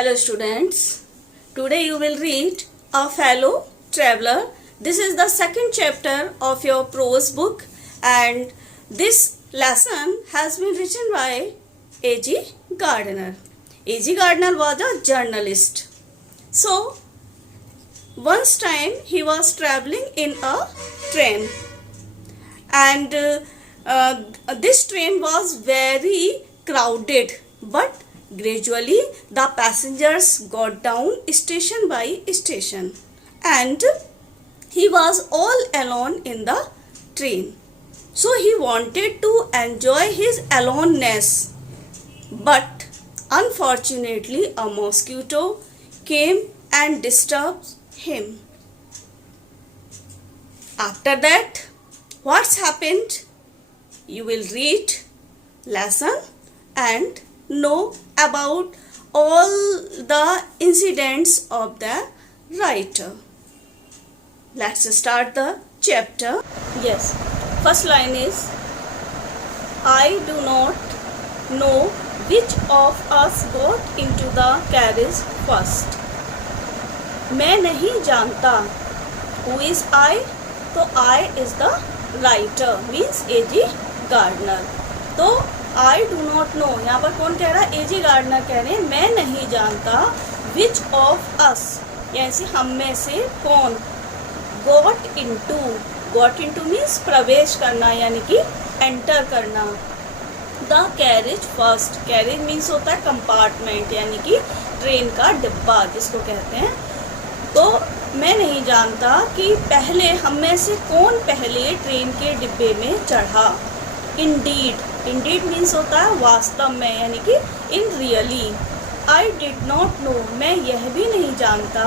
Hello students, today you will read A Fellow Traveler. This is the second chapter of your prose book and this lesson has been written by A.G. Gardner. A.G. Gardner was a journalist. So, once time he was traveling in a train and this train was very crowded, but gradually the passengers got down station by station and he was all alone in the train. So he wanted to enjoy his aloneness, but unfortunately a mosquito came and disturbed him. After that, what's happened? You will read lesson and know about all the incidents of the writer. Let's start the chapter. Yes, first line is, I do not know which of us got into the carriage first. मैं नहीं जानता. Who is I? तो I is the writer, means A.G. Gardner. तो I do not know, यहाँ पर कौन कह रहा है? A.G. Gardner कह रहे हैं मैं नहीं जानता which of us, यानी हम में से कौन got into means प्रवेश करना यानी कि एंटर करना. The carriage first, carriage means होता है कंपार्टमेंट यानी कि ट्रेन का डिब्बा जिसको कहते हैं. तो मैं नहीं जानता कि पहले हम में से कौन पहले ट्रेन के डिब्बे में चढ़ा. इंडीड मीन्स होता है वास्तव में यानी कि in really. I did not know, मैं यह भी नहीं जानता.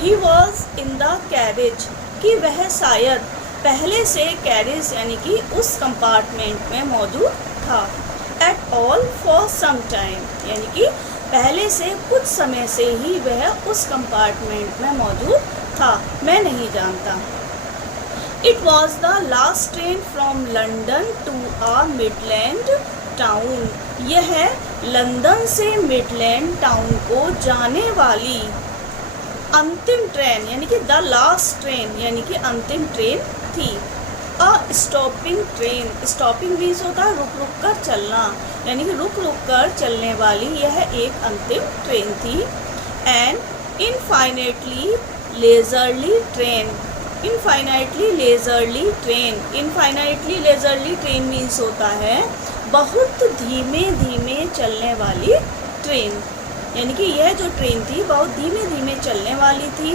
He was in the carriage, कि वह शायद पहले से कैरेज यानी कि उस कंपार्टमेंट में मौजूद था. At all for some time, यानी कि पहले से कुछ समय से ही वह उस कंपार्टमेंट में मौजूद था. मैं नहीं जानता. It was the last train from London to a Midland town. यह लंदन से मिडलैंड टाउन को जाने वाली अंतिम ट्रेन यानी कि द लास्ट ट्रेन यानी कि अंतिम ट्रेन थी. अ स्टॉपिंग ट्रेन, स्टॉपिंग मीन्स होता है रुक रुक कर चलना यानी कि रुक रुक कर चलने वाली यह एक अंतिम ट्रेन थी. And infinitely leisurely train, infinitely leisurely train means होता है बहुत धीमे धीमे चलने वाली ट्रेन, यानी कि यह जो ट्रेन थी बहुत धीमे धीमे चलने वाली थी.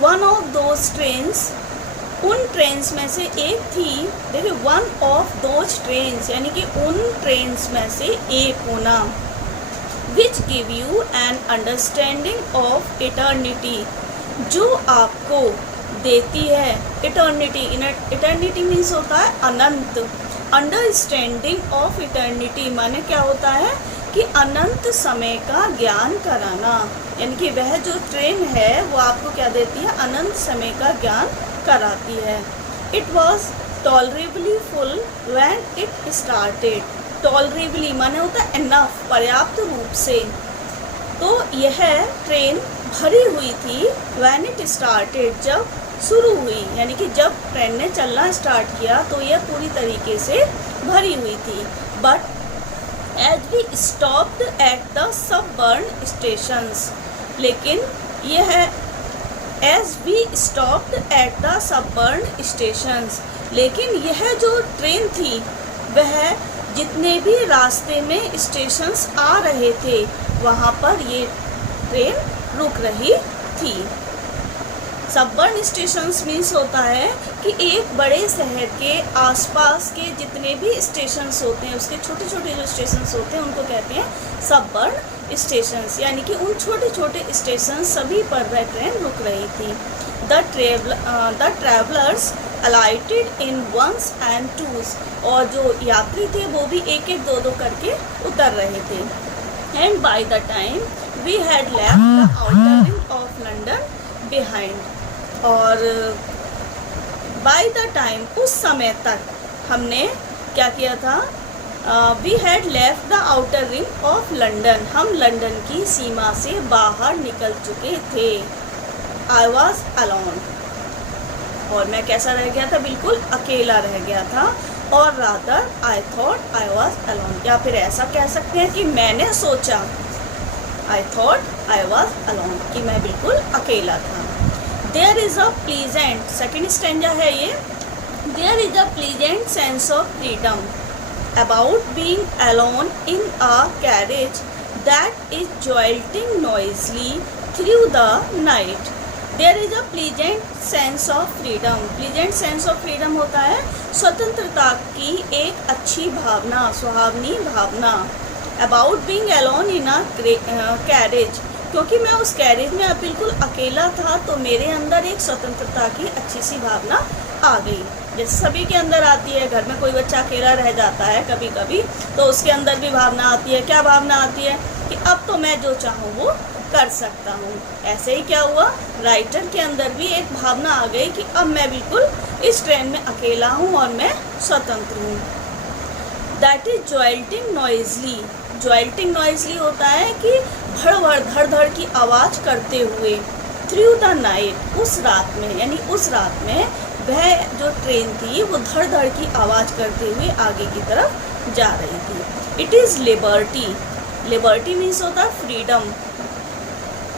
वन ऑफ दोज ट्रेन्स, उन ट्रेन्स में से एक थी. देखिए वन ऑफ दोज ट्रेन्स यानी कि उन ट्रेन्स में से एक होना. Which give you an understanding of eternity, जो आपको देती है इटर्निटी. इटर्निटी मीन्स होता है अनंत. अंडरस्टैंडिंग ऑफ इटर्निटी माने क्या होता है कि अनंत समय का ज्ञान कराना, यानी कि वह जो ट्रेन है वो आपको क्या देती है? अनंत समय का ज्ञान कराती है. It was tolerably full when it started. Tolerably माने होता है इनफ, पर्याप्त रूप से. तो यह ट्रेन भरी हुई थी. व्हेन इट स्टार्टेड, जब शुरू हुई, यानी कि जब ट्रेन ने चलना स्टार्ट किया तो यह पूरी तरीके से भरी हुई थी. But as we stopped at the suburban stations, लेकिन यह as we stopped at the suburban stations, लेकिन यह जो ट्रेन थी वह जितने भी रास्ते में स्टेशंस आ रहे थे वहाँ पर ये ट्रेन रुक रही थी. सबबर्न स्टेशंस मीन्स होता है कि एक बड़े शहर के आसपास के जितने भी स्टेशंस होते हैं उसके छोटे छोटे जो स्टेशंस होते हैं उनको कहते हैं सबबर्न स्टेशंस, यानी कि उन छोटे छोटे स्टेशन सभी पर वह ट्रेन रुक रही थी. The travellers alighted in ones and twos, और जो यात्री थे वो भी एक एक दो दो करके उतर रहे थे. And by the time we had left the outer ring of London behind, और बाय द टाइम उस समय तक हमने क्या किया था? We had left the outer ring of London, हम लंदन की सीमा से बाहर निकल चुके थे। आई वॉज अलोन, और मैं कैसा रह गया था, बिल्कुल अकेला रह गया था। और rather I thought I was alone, या फिर ऐसा कह सकते हैं कि मैंने सोचा, I thought I was alone, कि मैं बिल्कुल अकेला था। There is a pleasant, second stanza है ये, there is a pleasant sense of freedom about being alone in a carriage that is jolting noisily through the night. There is a pleasant sense of freedom. Pleasant sense of freedom होता है स्वतंत्रता की एक अच्छी भावना, सुहावनी भावना। About being alone in a carriage, क्योंकि मैं उस कैरेज में अब बिल्कुल अकेला था, तो मेरे अंदर एक स्वतंत्रता की अच्छी सी भावना आ गई, जैसे सभी के अंदर आती है। घर में कोई बच्चा अकेला रह जाता है कभी कभी, तो उसके अंदर भी भावना आती है। क्या भावना आती है कि अब तो मैं जो चाहूँ वो कर सकता हूँ। ऐसे ही क्या हुआ, राइटर के अंदर भी एक भावना आ गई कि अब मैं बिल्कुल इस ट्रेन में अकेला हूँ और मैं स्वतंत्र हूँ। दैट इज जॉल्टिंग नॉइजली, जॉल्टिंग नॉइजली होता है कि भड़ भड़ धड़ धड़ की आवाज़ करते हुए, थ्रू द नाइट, उस रात में, यानी उस रात में वह जो ट्रेन थी वो धड़ धड़ की आवाज़ करते हुए आगे की तरफ जा रही थी। It is liberty, liberty means होता है freedom,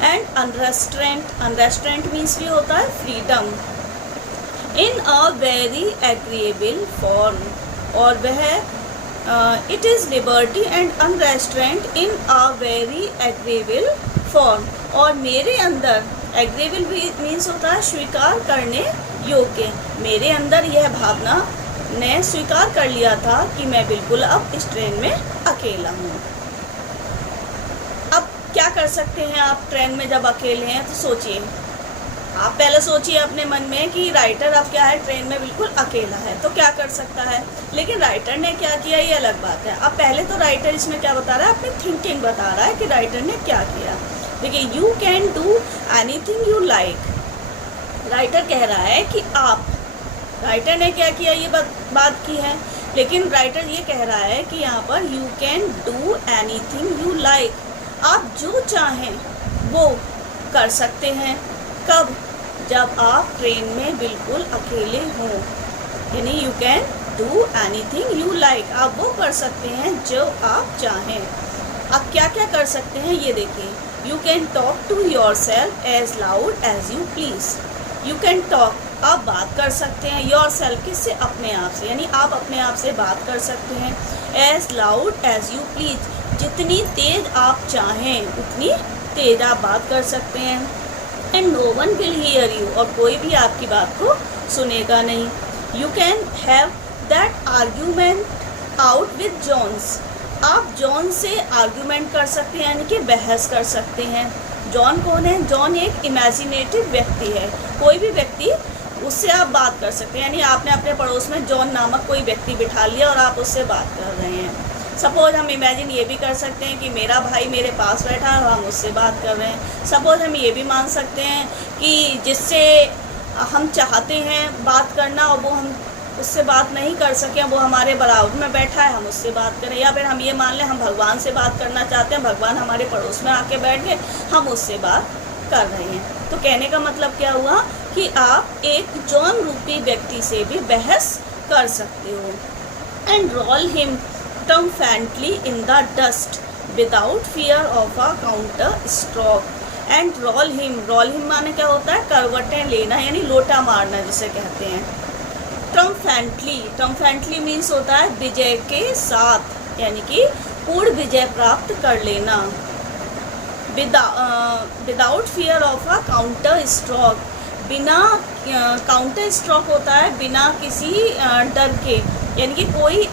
and unrestraint, unrestraint means भी होता है freedom. In a very agreeable form, और वह it is liberty and unrestraint in a very agreeable form, और मेरे अंदर, एग्रीएबल भी मीन्स होता है स्वीकार करने योग्य, मेरे अंदर यह भावना ने स्वीकार कर लिया था कि मैं बिल्कुल अब इस ट्रेन में अकेला हूँ। अब क्या कर सकते हैं आप ट्रेन में जब अकेले हैं, तो सोचिए, आप पहले सोचिए अपने मन में कि राइटर अब क्या है, ट्रेन में बिल्कुल अकेला है, तो क्या कर सकता है। लेकिन राइटर ने क्या किया ये अलग बात है। अब पहले तो राइटर इसमें क्या बता रहा है, अपनी थिंकिंग बता रहा है कि राइटर ने क्या किया। देखिए, you can do anything you like, writer कह रहा है कि आप, राइटर ने क्या किया ये बात की है, लेकिन राइटर ये कह रहा है कि यहाँ पर you can do anything you like, आप जो चाहें वो कर सकते हैं। कब, जब आप ट्रेन में बिल्कुल अकेले हों, यानी you can do anything you like, आप वो कर सकते हैं जो आप चाहें। आप क्या क्या कर सकते हैं ये देखिए, you can talk to yourself as loud as you please, you can talk, आप बात कर सकते हैं, योर सेल्फ किससे, अपने आप से, यानी आप अपने आप से बात कर सकते हैं। As loud as you please, जितनी तेज आप चाहें उतनी तेज आप बात कर सकते हैं। And no one will hear you, और कोई भी आपकी बात को सुनेगा नहीं। You can have that argument out with Jones, आप जॉन से आर्ग्यूमेंट कर सकते हैं, यानी कि बहस कर सकते हैं। जॉन कौन है, जॉन एक इमेजिनेटिव व्यक्ति है, कोई भी व्यक्ति, उससे आप बात कर सकते हैं। यानी आपने अपने पड़ोस में जॉन नामक कोई व्यक्ति बिठा लिया और आप उससे बात कर रहे हैं। सपोज हम इमेजिन ये भी कर सकते हैं कि मेरा भाई मेरे पास बैठा है और हम उससे बात कर रहे हैं। सपोज हम ये भी मान सकते हैं कि जिससे हम चाहते हैं बात करना और वो हम उससे बात नहीं कर सकें, वो हमारे बराबर में बैठा है, हम उससे बात करें। या फिर हम ये मान लें हम भगवान से बात करना चाहते हैं, भगवान हमारे पड़ोस में आके बैठ गए, हम उससे बात कर रहे हैं। तो कहने का मतलब क्या हुआ कि आप एक जॉन रूपी व्यक्ति से भी बहस कर सकते हो। And roll him triumphantly in the dust without fear of a counter stroke. And roll him माने क्या होता है, करवटें लेना, यानी लोटा मारना जिसे कहते हैं। ट्रम्फेंटली मीन्स होता है विजय के साथ, यानी कि पूर्ण विजय प्राप्त कर लेना। Without fear of a counter stroke, बिना काउंटर स्ट्रोक होता है बिना किसी डर के, यानी कि कोई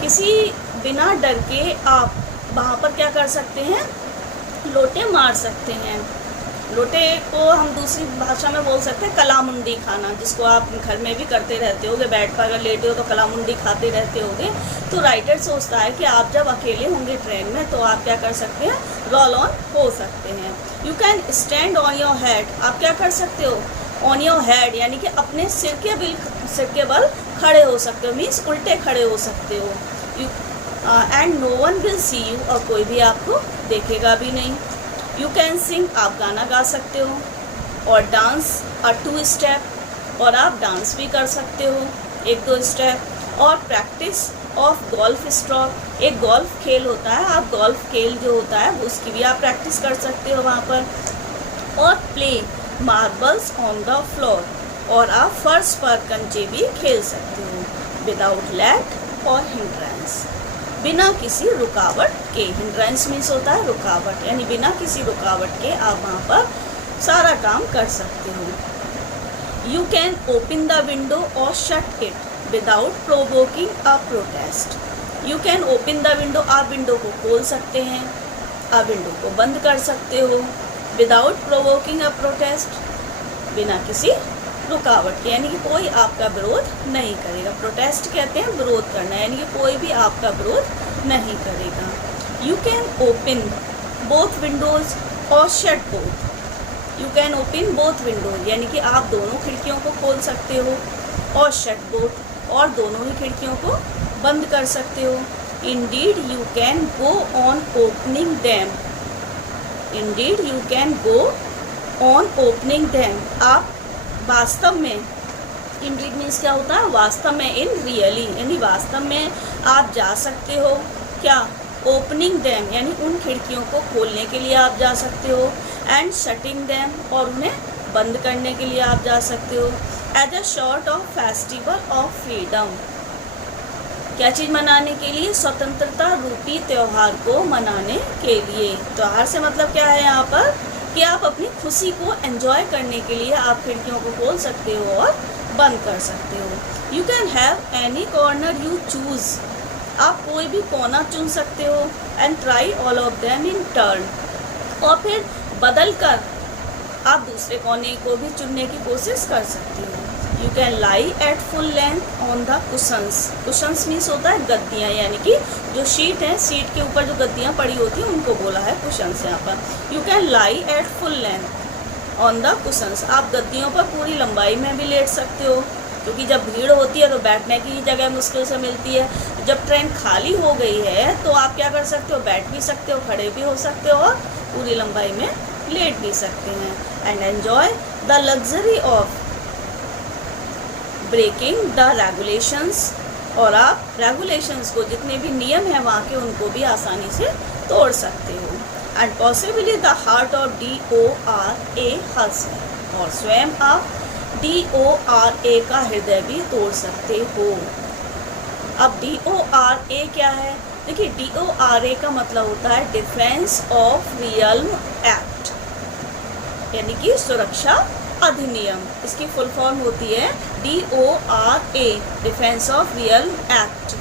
किसी बिना डर के आप वहाँ पर क्या कर सकते हैं, लोटे मार सकते हैं। लोटे को हम दूसरी भाषा में बोल सकते हैं कलामुंडी खाना, जिसको आप घर में भी करते रहते होगे, बैठ कर अगर लेटे हो तो कलामुंडी खाते रहते होगे। तो राइटर सोचता है कि आप जब अकेले होंगे ट्रेन में तो आप क्या कर सकते हैं, रोल ऑन हो सकते हैं। You can stand on your head, आप क्या कर सकते हो, ऑन योर हेड, यानी कि अपने सिर के बल खड़े हो सकते हो, मीन्स उल्टे खड़े हो सकते हो। And no one will see you, और कोई भी आपको देखेगा भी नहीं। यू कैन सिंग, आप गाना गा सकते हो, और डांस अ 2 स्टेप, और आप डांस भी कर सकते हो 1-2 स्टेप। और प्रैक्टिस ऑफ गोल्फ स्ट्रोक, एक गोल्फ खेल होता है, आप गोल्फ खेल जो होता है उसकी भी आप प्रैक्टिस कर सकते हो वहाँ पर। और play marbles on the floor, और आप फर्श पर कंचे भी खेल सकते हो विदाउट लेट और हिंड्रेंस, बिना किसी रुकावट के। हिंड्रेंस मीन्स होता है रुकावट, यानी बिना किसी रुकावट के आप वहाँ पर सारा काम कर सकते हो। You can open the window और shut it without provoking a protest. You can open the window, आप विंडो को खोल सकते हैं, आप विंडो को बंद कर सकते हो विदाउट प्रोवोकिंग अ प्रोटेस्ट, बिना किसी रुकावट के, यानी कि कोई आपका विरोध नहीं करेगा। प्रोटेस्ट कहते हैं विरोध करना, यानी कि कोई भी आपका विरोध नहीं करेगा। You can open both windows और shut both. You can open both windows, यानी कि आप दोनों खिड़कियों को खोल सकते हो, और शट बोथ, और दोनों ही खिड़कियों को बंद कर सकते हो। Indeed you can go on opening them, Indeed you can go on opening them, आप वास्तव में, इंडीड मीन्स क्या होता है वास्तव में, इन रियली यानी वास्तव में आप जा सकते हो क्या, ओपनिंग दैम यानी उन खिड़कियों को खोलने के लिए आप जा सकते हो, एंड शटिंग दैम, और उन्हें बंद करने के लिए आप जा सकते हो। As a sort of festival of freedom, क्या चीज़ मनाने के लिए, स्वतंत्रता रूपी त्यौहार को मनाने के लिए। त्यौहार से मतलब क्या है यहाँ पर कि आप अपनी खुशी को एंजॉय करने के लिए आप खिड़कियों को खोल सकते हो और बंद कर सकते हो। You can have any corner you choose, आप कोई भी कोना चुन सकते हो, and try all of them in turn, और फिर बदल कर आप दूसरे कोने को भी चुनने की कोशिश कर सकते हो। You can lie at full length on the cushions, cushions means होता है गद्दियाँ, यानी कि जो शीट है, शीट के ऊपर जो गद्दियाँ पड़ी होती हैं उनको बोला है कुशंस यहाँ पर। You can lie at full length on the cushions, आप गद्दियों पर पूरी लंबाई में भी लेट सकते हो, क्योंकि जब भीड़ होती है तो बैठने की जगह मुश्किल से मिलती है। जब ट्रेन खाली हो गई है तो आप क्या कर सकते हो, बैठ भी सकते हो, खड़े भी हो सकते हो, और पूरी लंबाई में लेट भी सकते हैं। And enjoy the luxury of breaking the regulations, और आप रेगुलेशंस को, जितने भी नियम हैं वहाँ के, उनको भी आसानी से तोड़ सकते हो। And possibly the heart of DORA husband, और स्वयं आप DORA का हृदय भी तोड़ सकते हो। अब DORA क्या है, देखिए DORA का मतलब होता है डिफेंस ऑफ रियल्म एक्ट, यानी कि सुरक्षा अधिनियम, इसकी फुल फॉर्म होती है DORA, defence of real act.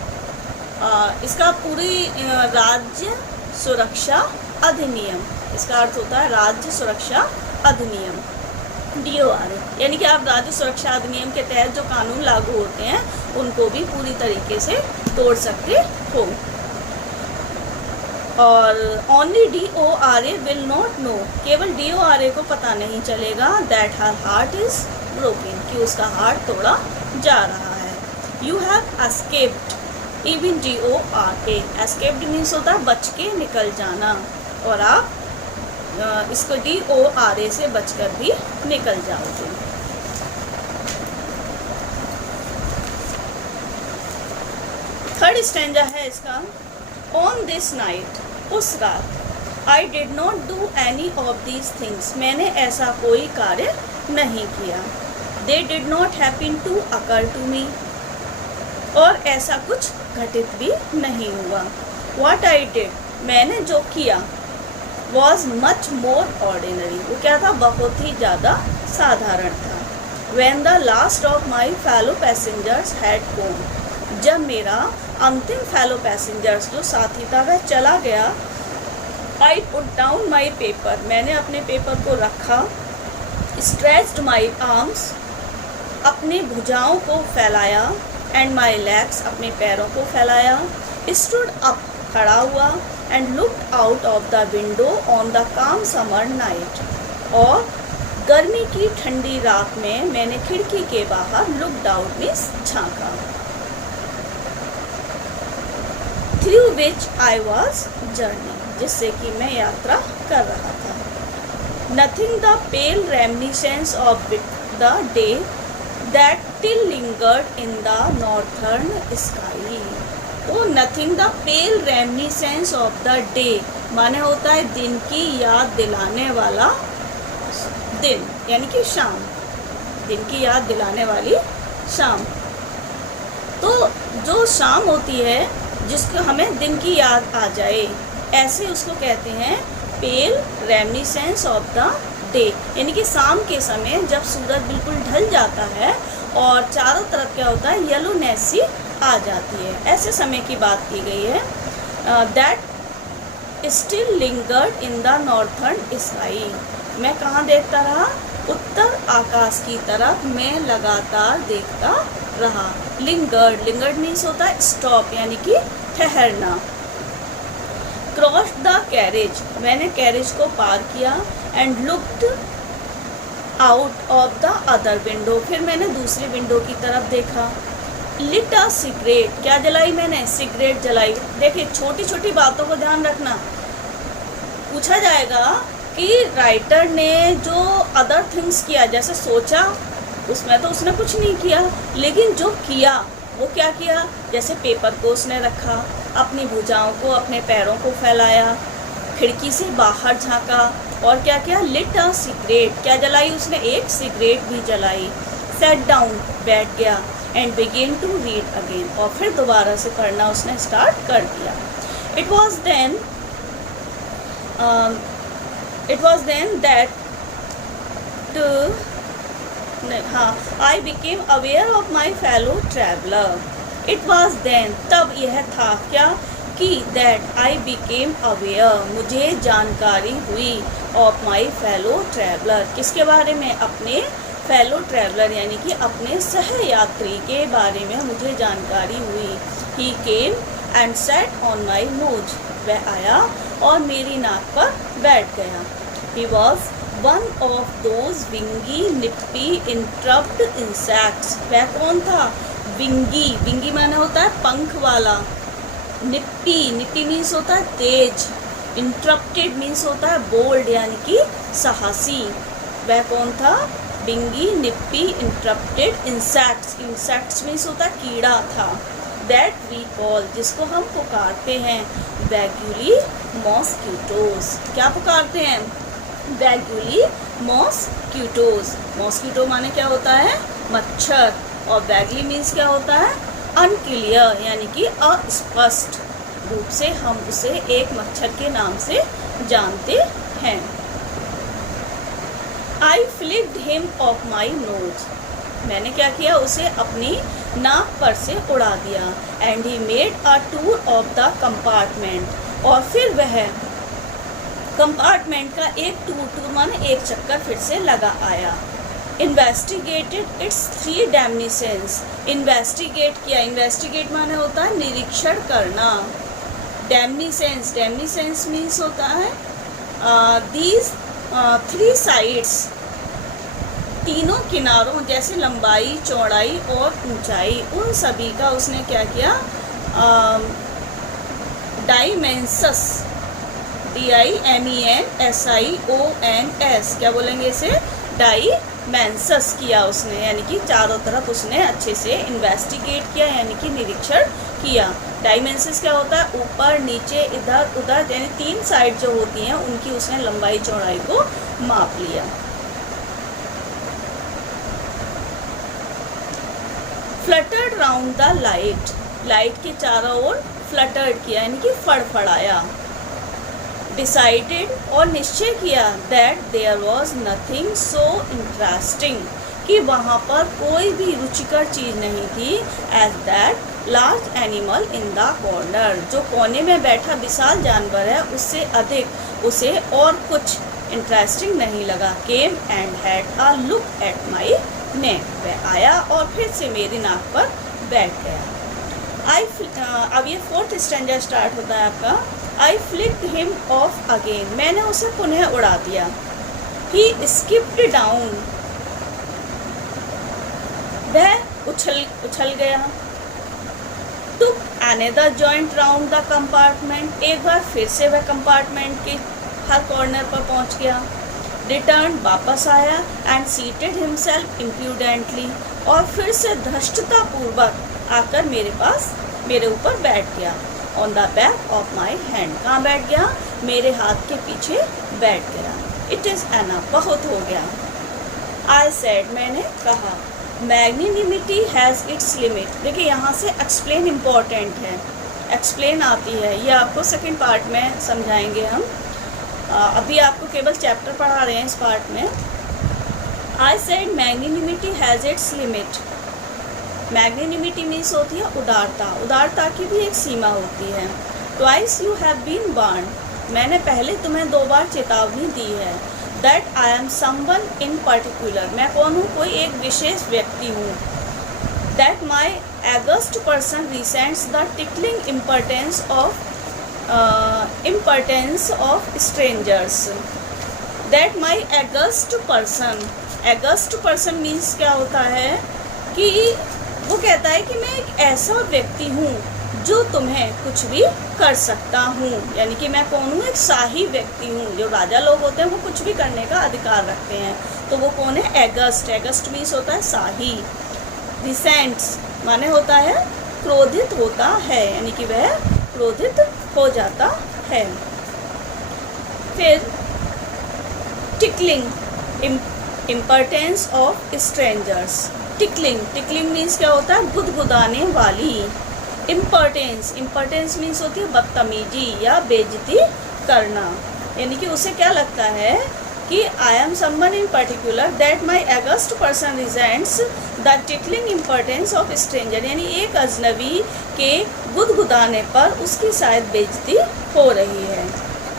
इसका पूरी राज्य सुरक्षा अधिनियम, इसका अर्थ होता है राज्य सुरक्षा अधिनियम DORA, यानी कि आप राज्य सुरक्षा अधिनियम के तहत जो कानून लागू होते हैं उनको भी पूरी तरीके से तोड़ सकते हो। और only DORA will not know, केवल DORA को पता नहीं चलेगा that her heart is broken, कि उसका हार्ट तोड़ा जा रहा है। You have escaped even DORA, escaped means होता है बच के निकल जाना, और आप इसको DORA से बचकर भी निकल जाओगे। थर्ड स्टैंजा है इसका, ऑन दिस नाइट, उस रात, I did not do any of these things, मैंने ऐसा कोई कार्य नहीं किया। They did not happen to occur to me, और ऐसा कुछ घटित भी नहीं हुआ। वॉट आई डिड, मैंने जो किया, वॉज मच मोर ऑर्डिनरी, वो क्या था, बहुत ही ज़्यादा साधारण था। When the last of my fellow passengers had gone, जब मेरा अंतिम फेलो पैसेंजर्स जो साथी था वह चला गया, I put down my paper, मैंने अपने पेपर को रखा, स्ट्रेच्ड माई आर्म्स, अपने भुजाओं को फैलाया, एंड माई लेग्स, अपने पैरों को फैलाया, स्टूड अप, खड़ा हुआ, and looked out of the window on the काम समर नाइट, और गर्मी की ठंडी रात में मैंने खिड़की के बाहर लुक्ड आउट मीन्स झांका। Through which I was journey, जिससे कि मैं यात्रा कर रहा था। Nothing the pale reminiscence of the day that till lingered in the northern sky. तो nothing the pale reminiscence of the day माने होता है दिन की याद दिलाने वाला दिन, यानी कि शाम, दिन की याद दिलाने वाली शाम। तो जो शाम होती है जिसको हमें दिन की याद आ जाए, ऐसे उसको कहते हैं पेल रेमिनिसेंस ऑफ द डे, यानी कि शाम के समय जब सूरज बिल्कुल ढल जाता है और चारों तरफ क्या होता है, येलोनेस सी आ जाती है, ऐसे समय की बात की गई है। That still lingered in the northern sky, मैं कहाँ देखता रहा, उत्तर आकाश की तरफ मैं लगातार देखता रहा। लिंगर्ड, लिंगर्ड मीन्स होता है स्टॉप, यानी कि ठहरना। क्रॉस द कैरेज, मैंने कैरेज को पार किया। And looked out of the other window, फिर मैंने दूसरी विंडो की तरफ देखा। लिट अ सिगरेट, क्या जलाई मैंने, सिगरेट जलाई। देखिए छोटी छोटी बातों को ध्यान रखना। पूछा जाएगा कि राइटर ने जो अदर थिंग्स किया, जैसे सोचा, उसमें तो उसने कुछ नहीं किया, लेकिन जो किया वो क्या किया, जैसे पेपर को उसने रखा, अपनी भुजाओं को, अपने पैरों को फैलाया, खिड़की से बाहर झांका, और क्या किया, लिट अ सिगरेट, क्या जलाई उसने, एक सिगरेट भी जलाई। सेट डाउन, बैठ गया। And began to read again, और फिर दोबारा से पढ़ना उसने स्टार्ट कर दिया। It was then that I became aware of my fellow traveller. It was then, तब यह था क्या, कि दैट आई बिकेम अवेयर, मुझे जानकारी हुई, ऑफ माई फेलो ट्रैवलर, किसके बारे में, अपने फेलो ट्रैवलर यानी कि अपने सहयात्री के बारे में मुझे जानकारी हुई। He came and set on my nose, वह आया और मेरी नाक पर बैठ गया। He was one of those wingy nippy interrupt insects, वह कौन था, विंगी, विंगी माने होता है पंख वाला, निप्पी, निप्पी मीन्स होता है तेज, इंटरप्टेड मीन्स होता है बोल्ड यानी कि साहसी। वह कौन था, विंगी निप्पी इंटरप्टेड इंसेक्ट्स, इंसेक्ट्स मीन्स होता है कीड़ा था। दैट वी कॉल, जिसको हम पुकारते हैं, वैग्यूली मॉस्किटोज, क्या पुकारते हैं, वैग्यूली मॉस्किटोज। मॉस्किटो माने क्या होता है, मच्छर, और वैगली मीन्स क्या होता है, अनक्लियर यानी कि अस्पष्ट रूप से हम उसे एक मच्छर के नाम से जानते हैं। I flicked him off my nose, मैंने क्या किया, उसे अपनी नाक पर से उड़ा दिया। And he made a tour of the compartment, और फिर वह कंपार्टमेंट का एक टूर माने एक चक्कर फिर से लगा आया। इन्वेस्टिगेटेड इट्स थ्री डेमिनिसेंस, इन्वेस्टिगेट किया, इन्वेस्टिगेट माने होता है निरीक्षण करना। डेमिनिसेंस, डेमिनिसेंस मीन्स होता है दीज थ्री साइड्स, तीनों किनारों, जैसे लंबाई, चौड़ाई और ऊंचाई, उन सभी का उसने क्या किया, डाइमेंसस, DIMENSIONS, क्या बोलेंगे इसे, डाइमेंसस किया उसने, यानी कि चारों तरफ उसने अच्छे से इन्वेस्टिगेट किया, यानी कि निरीक्षण किया। डाइमेंसस क्या होता है, ऊपर नीचे इधर उधर, यानी तीन साइड जो होती हैं उनकी उसने लंबाई चौड़ाई को माप लिया। Fluttered round the light, light के चारों ओर फ्लटर्ड किया यानी कि फड़फड़ाया। डिसाइडेड, और निश्चय किया, that there was nothing so interesting, कि वहाँ पर कोई भी रुचिकर चीज़ नहीं थी, as that large animal in the corner, जो कोने में बैठा विशाल जानवर है उससे अधिक उसे और कुछ इंटरेस्टिंग नहीं लगा। Came and had a look at my neck, वह आया और फिर से मेरी नाक पर बैठ गया। अब ये फोर्थ स्टैंजा स्टार्ट होता है आपका। आई फ्लिक्ड हिम ऑफ अगेन, मैंने उसे पुनः उड़ा दिया। ही स्किप्ड डाउन, वह उछल गया। took another joint round the compartment, एक बार फिर से वह कंपार्टमेंट के हर कॉर्नर पर पहुंच गया। रिटर्न, वापस आया, एंड सीटेड हिमसेल्फ इम्प्यूडेंटली, और फिर से धृष्टतापूर्वक आकर मेरे ऊपर बैठ गया। On the back of my hand, कहाँ बैठ गया? मेरे हाथ के पीछे बैठ गया। इट इज़ एनफ, बहुत हो गया। आई सेड, मैंने कहा। मैग्नीनिमिटी हैज़ इट्स लिमिट। देखिए यहाँ से एक्सप्लेन इम्पॉर्टेंट है, एक्सप्लेन आती है, ये आपको सेकंड पार्ट में समझाएंगे हम। अभी आपको केवल चैप्टर पढ़ा रहे हैं इस पार्ट में। I said magnanimity has its limit. Magnanimity means होती है उदारता, उदारता की भी एक सीमा होती है। Twice you have been warned, मैंने पहले तुम्हें 2 बार चेतावनी दी है। That I am someone in particular, मैं कौन हूँ? कोई एक विशेष व्यक्ति हूँ। That my august person resents the tickling importance of strangers. That my august person means क्या होता है कि वो कहता है कि मैं एक ऐसा व्यक्ति हूँ जो तुम्हें कुछ भी कर सकता हूँ, यानी कि मैं कौन हूँ? एक शाही व्यक्ति हूँ। जो राजा लोग होते हैं वो कुछ भी करने का अधिकार रखते हैं, तो वो कौन है? एगस्ट। एगस्ट मीन्स होता है शाही। रिसेंट्स माने होता है क्रोधित होता है, यानी कि वह क्रोधित हो जाता है। फिर tickling, importance of strangers. Tickling means क्या होता है? गुदगुदाने वाली। इम्पोर्टेंस मीन्स होती है बदतमीजी या बेइज्जती करना, यानी कि उसे क्या लगता है कि I am someone in particular that my august person resents the tickling importance of strangers, यानी एक अजनबी के गुदगुदाने पर उसकी शायद बेइज्जती हो रही है।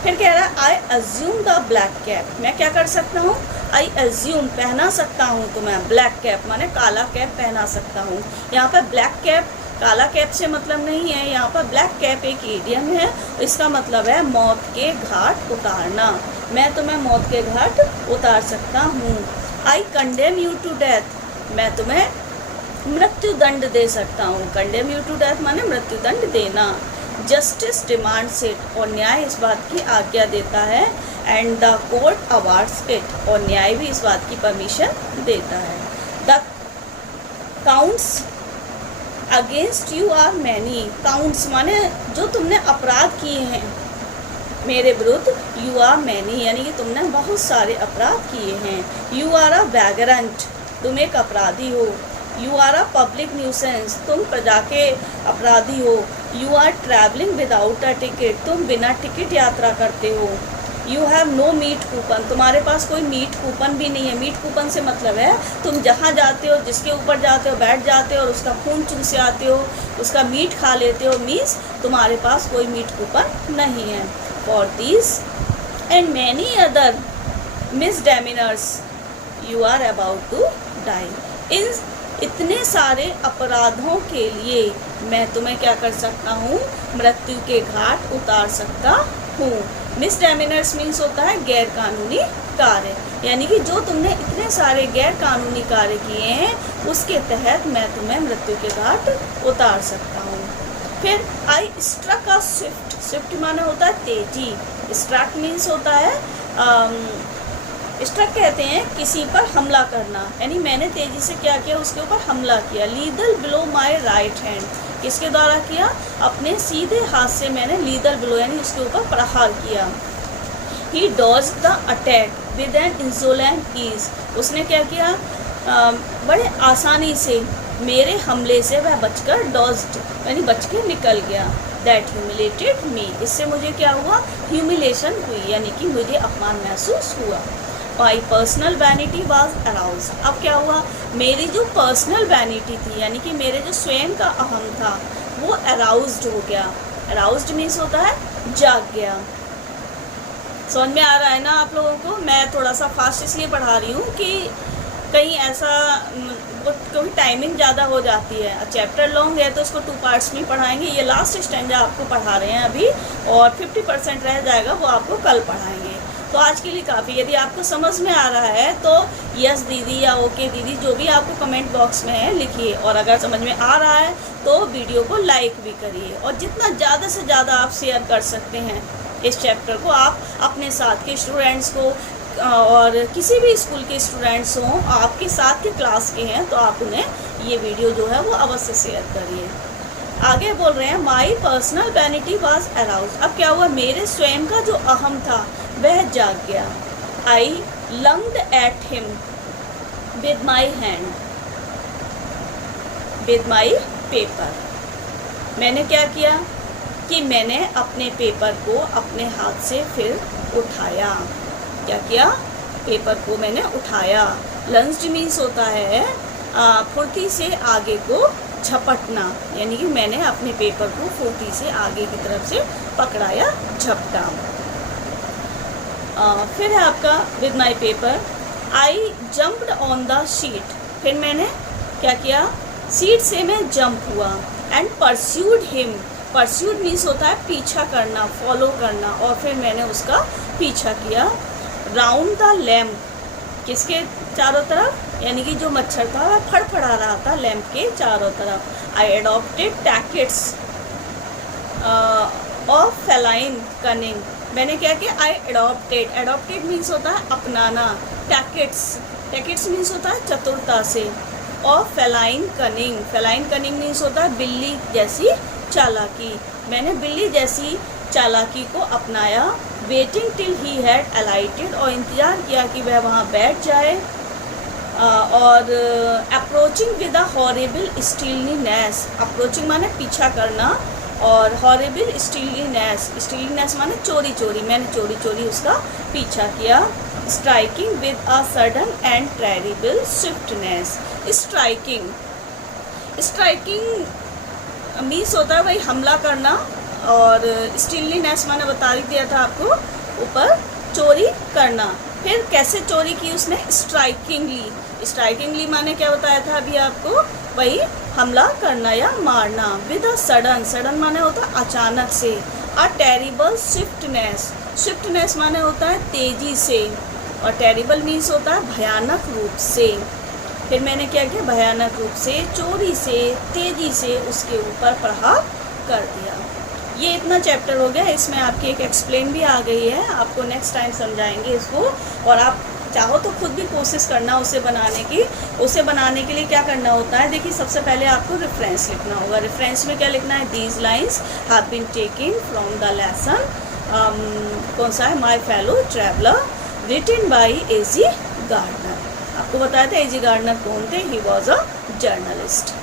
फिर कह रहा है I assume the black cap, मैं क्या कर सकता हूँ? आई अज्यूम, पहना सकता हूँ तुम्हें। ब्लैक कैप माने काला कैप पहना सकता हूँ। यहाँ पर ब्लैक कैप काला कैप से मतलब नहीं है, यहाँ पर ब्लैक कैप एक इडियम है, इसका मतलब है मौत के घाट उतारना। मैं तुम्हें मौत के घाट उतार सकता हूँ। I condemn you to death, मैं तुम्हें मृत्यु दंड दे सकता हूँ। कंडेम यू टू डेथ माने मृत्यु दंड देना। जस्टिस डिमांड्स इट, और न्याय इस बात की आज्ञा देता है। And the court awards it, और न्याय भी इस बात की परमिशन देता है। The counts against you are many, counts माने जो तुमने अपराध किए हैं मेरे विरुद्ध, यू आर मैनी यानी कि तुमने बहुत सारे अपराध किए हैं। यू आर अ वैगरेंट, तुम एक अपराधी हो। You are a public nuisance, तुम प्रजा के अपराधी हो। You are travelling without a ticket, तुम बिना टिकट यात्रा करते हो। You have no meat coupon, तुम्हारे पास कोई मीट कूपन भी नहीं है। मीट कूपन से मतलब है तुम जहाँ जाते हो, जिसके ऊपर जाते हो, बैठ जाते हो और उसका खून चूस आते हो, उसका मीट खा लेते हो, मीन्स तुम्हारे पास कोई मीट कूपन नहीं है। For this and many other misdemeanours you are about to die, इन इतने सारे अपराधों के लिए मैं तुम्हें क्या कर सकता हूँ? मृत्यु के घाट उतार सकता हूँ। मिसडेमिनर्स मीन्स होता है गैर कानूनी कार्य, यानी कि जो तुमने इतने सारे गैर कानूनी कार्य किए हैं उसके तहत मैं तुम्हें मृत्यु के घाट उतार सकता हूँ। फिर I struck a swift, swift माने होता है तेजी। स्ट्रक मीन्स होता है स्ट्रक कहते हैं किसी पर हमला करना, यानी मैंने तेजी से क्या किया? उसके ऊपर हमला किया। लीदल बिलो माई राइट हैंड, किसके द्वारा किया? अपने सीधे हाथ से मैंने लीदल बिलो यानी उसके ऊपर प्रहार किया। He dodge the attack with an insolent ease, उसने क्या किया? बड़े आसानी से मेरे हमले से वह बचकर डॉज्ड यानी बच के निकल गया। दैट ह्यूमिलेटेड मी, इससे मुझे क्या हुआ? ह्यूमिलेशन हुई, यानी कि मुझे अपमान महसूस हुआ। My personal vanity was aroused, अब क्या हुआ? मेरी जो पर्सनल वैनिटी थी यानी कि मेरे जो स्वयं का अहम था वो अराउज्ड हो गया। अराउज्ड मीन्स होता है जाग गया। समझ में आ रहा है ना आप लोगों को? मैं थोड़ा सा फास्ट इसलिए पढ़ा रही हूँ कि कहीं ऐसा क्योंकि टाइमिंग ज़्यादा हो जाती है। चैप्टर लॉन्ग है तो इसको 2 पार्ट्स में पढ़ाएंगे। ये लास्ट स्टैंजा आपको पढ़ा रहे हैं अभी, और 50% रह जाएगा वो आपको कल पढ़ाएंगे। तो तो आज के लिए काफ़ी। यदि आपको समझ में आ रहा है तो यस दीदी या ओके दीदी जो भी आपको कमेंट बॉक्स में है लिखिए, और अगर समझ में आ रहा है तो वीडियो को लाइक भी करिए, और जितना ज़्यादा से ज़्यादा आप शेयर कर सकते हैं इस चैप्टर को, आप अपने साथ के स्टूडेंट्स को और किसी भी स्कूल के स्टूडेंट्स हों, आपके साथ के क्लास के हैं, तो आप उन्हें ये वीडियो जो है वो अवश्य शेयर करिए। आगे बोल रहे हैं my personal vanity was arouse. अब क्या हुआ, मेरे स्वयं का जो अहम था वह जाग गया। I lunged at him with my hand with my paper. मैंने क्या किया कि मैंने अपने पेपर को अपने हाथ से फिर उठाया। क्या किया, पेपर को मैंने उठाया। लंज्ड मीन्स होता है फुर्ती से आगे को झपटना, यानी कि मैंने अपने पेपर को फुर्ती से आगे की तरफ से पकड़ा या झपटा। फिर है आपका with my paper. I jumped on the seat. फिर मैंने क्या किया, सीट से मैं जंप हुआ। And pursued him. Pursued means होता है पीछा करना, फॉलो करना, और फिर मैंने उसका पीछा किया। Round the lamp. किसके चारों तरफ, यानी कि जो मच्छर था वह फड़फड़ा रहा था लैम्प के चारों तरफ। आई एडॉप्टेड टैकेट्स ऑफ फेलाइन कनिंग। मैंने क्या किया, आई एडॉप्टेड। एडॉप्टेड मीन्स होता है अपनाना। टैकेट्स, टैकेट्स मीन्स होता है चतुरता से। Of feline cunning. Feline cunning means होता है बिल्ली जैसी चालाकी। मैंने बिल्ली जैसी चालाकी को अपनाया। Waiting till he had alighted. और इंतज़ार किया कि वह वहाँ बैठ जाए। और approaching with a horrible steeliness. Approaching माने पीछा करना, और हॉरिबल स्टीलीनेस, स्टीलीनेस माने चोरी चोरी। मैंने चोरी चोरी उसका पीछा किया। Striking with a sudden and terrible swiftness. Striking, striking means होता है भाई हमला करना, और स्टीलीनेस मैंने बता ही दिया था आपको ऊपर, चोरी करना। फिर कैसे चोरी की उसने, स्ट्राइकिंगली। स्ट्राइकिंगली माने क्या बताया था अभी आपको, वही हमला करना या मारना। विद अ सडन, सडन माने होता है अचानक से। अ टेरिबल स्विफ्टनेस, स्विफ्टनेस माने होता है तेजी से, और टेरिबल मीन्स होता है भयानक रूप से। फिर मैंने क्या किया, भयानक रूप से, चोरी से, तेजी से उसके ऊपर प्रहार कर दिया। ये इतना चैप्टर हो गया। इसमें आपकी एक एक्सप्लेन भी आ गई है, आपको नेक्स्ट टाइम समझाएंगे इसको, और आप चाहो तो खुद भी कोशिश करना उसे बनाने की। उसे बनाने के लिए क्या करना होता है, देखिए सबसे पहले आपको रेफरेंस लिखना होगा। रेफरेंस में क्या लिखना है, these lines have been taken from the lesson, कौन सा है, my fellow traveller, written by A G. Gardiner. आपको बताया था ए.जी. गार्डनर कौन थे, ही वॉज अ जर्नलिस्ट।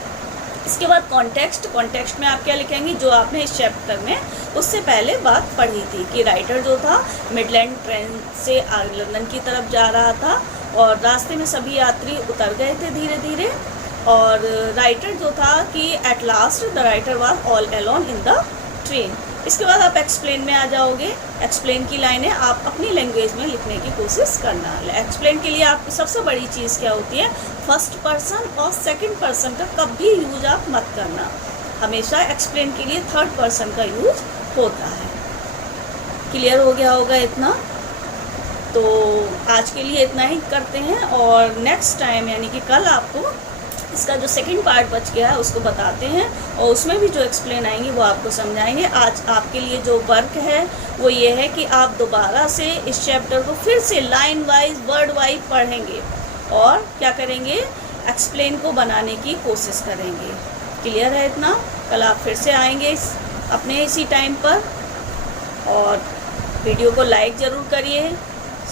इसके बाद कॉन्टेक्स्ट। कॉन्टेक्स्ट में आप क्या लिखेंगे, जो आपने इस चैप्टर में उससे पहले बात पढ़ी थी कि राइटर जो था मिडलैंड ट्रेन से लंदन की तरफ जा रहा था, और रास्ते में सभी यात्री उतर गए थे धीरे धीरे, और राइटर जो था कि at last the writer was all alone in the train. इसके बाद आप एक्सप्लेन में आ जाओगे। एक्सप्लेन की लाइनें आप अपनी लैंग्वेज में लिखने की कोशिश करना। एक्सप्लेन के लिए आपकी सबसे बड़ी चीज़ क्या होती है, फर्स्ट पर्सन और सेकंड पर्सन का कभी यूज आप मत करना। हमेशा एक्सप्लेन के लिए थर्ड पर्सन का यूज होता है। क्लियर हो गया होगा इतना। तो आज के लिए इतना ही करते हैं, और नेक्स्ट टाइम यानी कि कल आपको इसका जो सेकंड पार्ट बच गया है उसको बताते हैं, और उसमें भी जो एक्सप्लेन आएंगे वो आपको समझाएंगे। आज आपके लिए जो वर्क है वो ये है कि आप दोबारा से इस चैप्टर को फिर से लाइन वाइज वर्ड वाइज पढ़ेंगे, और क्या करेंगे, एक्सप्लेन को बनाने की कोशिश करेंगे। क्लियर है इतना। कल आप फिर से आएंगे अपने इसी टाइम पर, और वीडियो को लाइक ज़रूर करिए,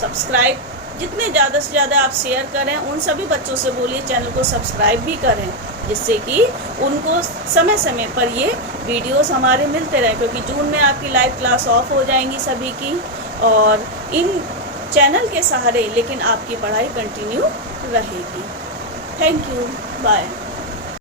सब्सक्राइब जितने ज़्यादा से ज़्यादा आप शेयर करें, उन सभी बच्चों से बोलिए चैनल को सब्सक्राइब भी करें, जिससे कि उनको समय समय पर ये वीडियोस हमारे मिलते रहें, क्योंकि जून में आपकी लाइव क्लास ऑफ हो जाएंगी सभी की, और इन चैनल के सहारे लेकिन आपकी पढ़ाई कंटिन्यू रहेगी। Thank you, bye.